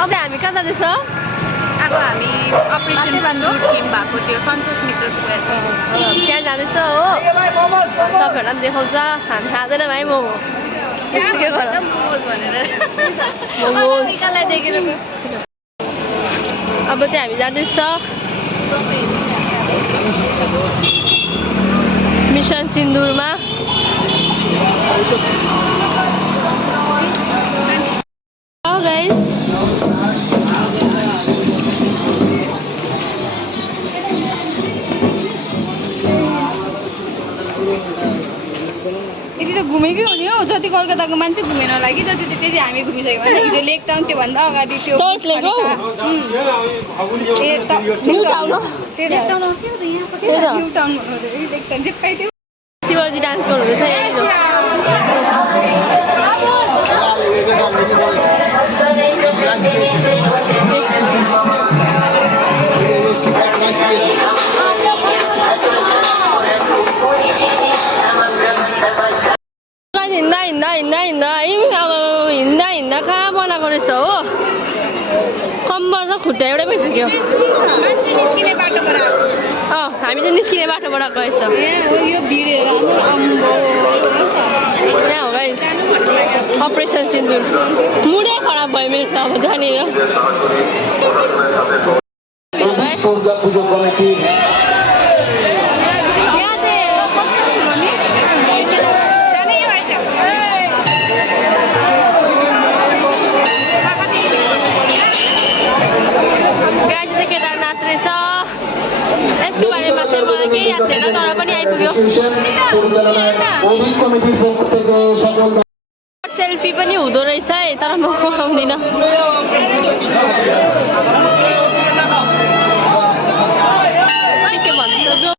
अब हामी कहाँ जाँदैछ? अब हामी अपरेसन सिन्दुर टिम भएको त्यो सन्तोष मित्र स्क्वायर त्यहाँ जाँदैछ हो। तपाईँहरूलाई पनि देखाउँछ। हामी खाँदैन भाइ मोमो। यतिकै गर। मोमोज भनेर मोमोज। इकालाई देखेर अब चाहिँ हामी जाँदैछ मिसन सिन्दुरमा। गाइस यति त घुमेकै हो नि हौ। जति कलकत्ताको मान्छे घुमेन होला कि जति त्यति हामी घुमिसक्यौँ होइन। हिजो लेक टाउन त्योभन्दा अगाडि त्यो न्यू टाउन हो। न्यू टाउन भन्नु लेक टाउन जे पाइदियो। शिवजी डान्स गर्नुहुँदैछ यहाँनिर। हिँड्दा हिँड्दा हिँड्दा हिँड्दा अब हिँड्दा हिँड्दा कहाँ बनाएको रहेछ हो। कम्बर र खुट्टा एउटै भइसक्यो। हामी चाहिँ निस्किने बाटोबाट गएछ। यो भिड यहाँ हो गाइस अपरेसन सिन्दुर। मुडै खराब भयो मेरो त अब जहाँनिर। केदारनाथ रहेछ। यसको बारेमा चाहिँ मलाई केही याद थिएन तर पनि आइपुग्यो। सेल्फी पनि हुँदो रहेछ है तर म पकाउँदिनँ। के भन्छ जो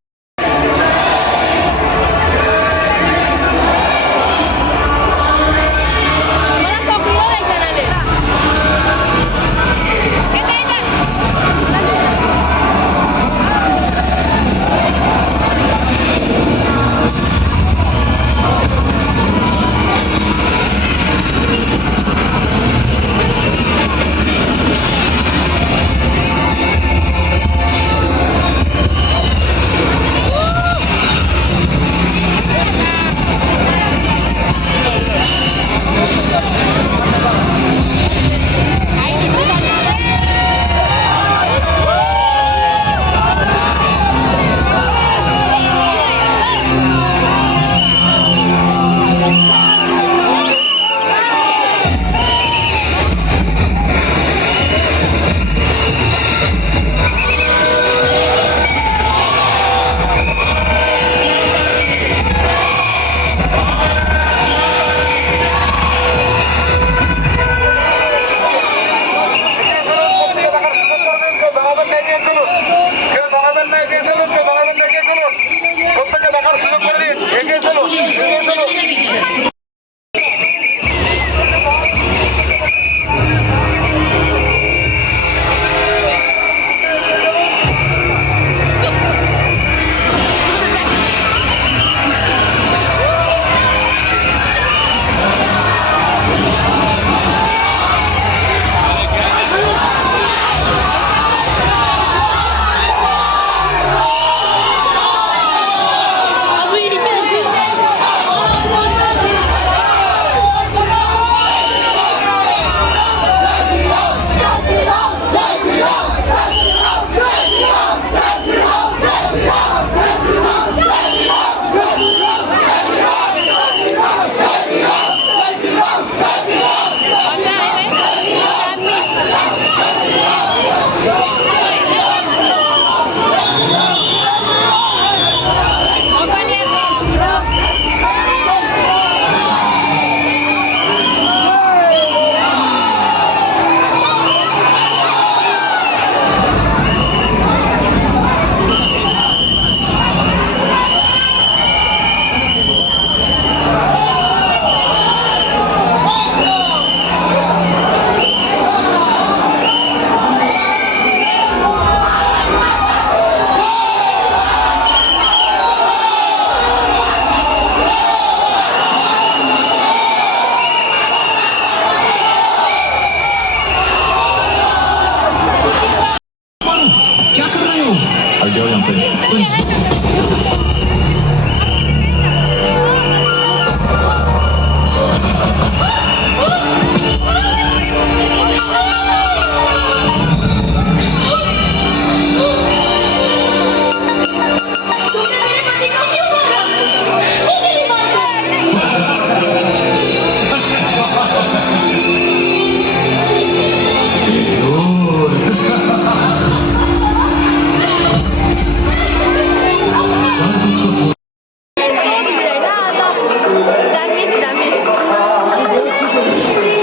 दामी नि दामी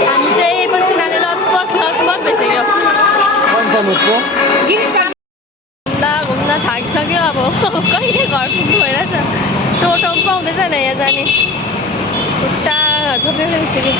हामी चाहिँ पसिनाले लतपत लतपत भइसक्यो घुम्दा थाकिसक्यो अब कहिले घर पुग्नु भइरहेछ टोटो पनि पाउँदै छैन यहाँ जाने खुट्टा थोप्रै भइसक्यो